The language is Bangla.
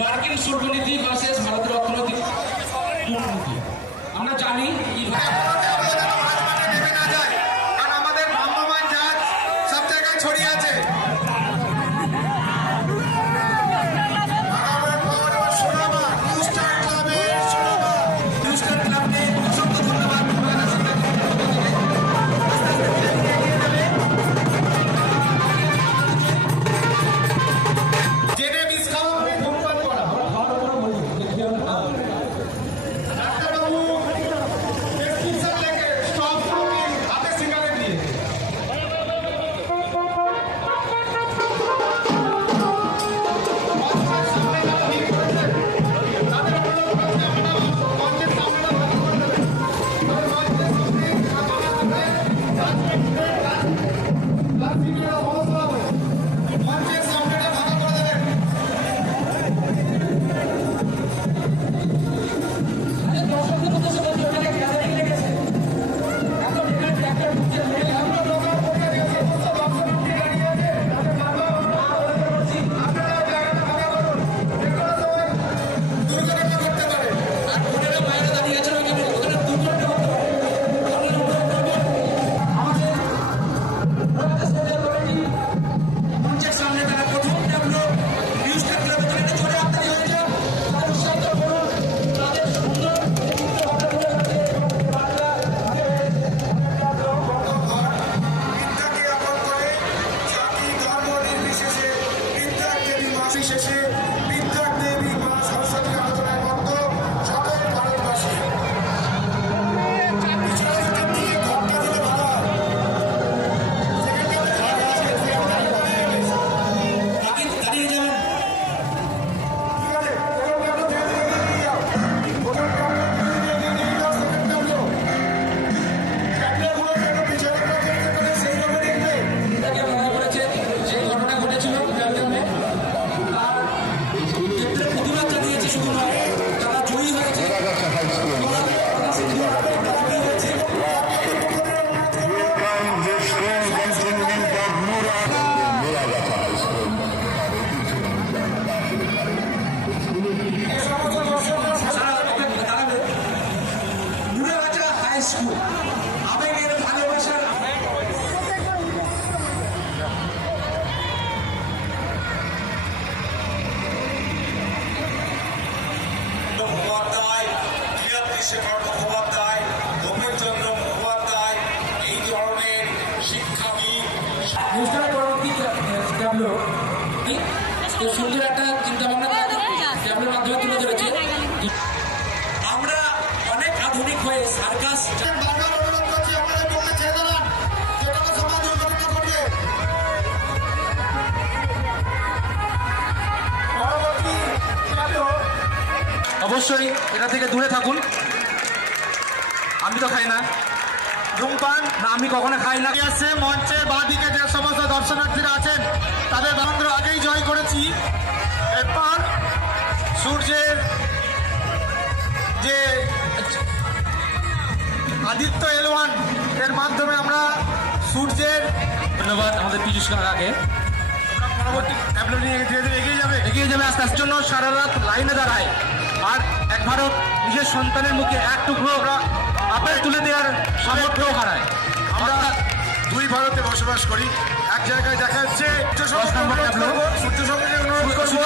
মার্কিন শুল্কনীতি ভার্সেস ভারতের অর্থনৈতিক কূটনীতি। আমরা জানি আমাদের ভ্রাম্যমাণ জাহাজ সব জায়গায় ছড়িয়ে আছে। সুন্দর একটা চিন্তা ভাবনা ক্যাবলের মাধ্যমে তুলে ধরেছে। আমরা অনেক আধুনিক হয়ে সার্কাস অবশ্যই এটা থেকে দূরে থাকুন। আমি তো খাই না ধূমপান, না আমি কখনো খাই না। আসছে মঞ্চের বাঁদিকে যে সমস্ত দর্শনার্থীরা আছেন তাদের বান্ধব আগেই জয় করেছি। এরপর সূর্যের যে আদিত্য এলওয়ান এর মাধ্যমে আমরা সূর্যের ধন্যবাদ আমাদের পীযূষ কাকাকে। পরবর্তী ট্যাবলেট নিয়ে ধীরে ধীরে এগিয়ে যাবে আস্তে আস্তে জন্য সারা রাত লাইনে দাঁড়ায়। আর এক ভারত নিজের সন্তানের মুখে এক টুকরো আপেল তুলে দেওয়ার সামর্থ্য হারায়। আমরা দুই ভারতে বসবাস করি। এক জায়গায় দেখা যাচ্ছে সূর্য সঙ্গে অনুরোধ করবো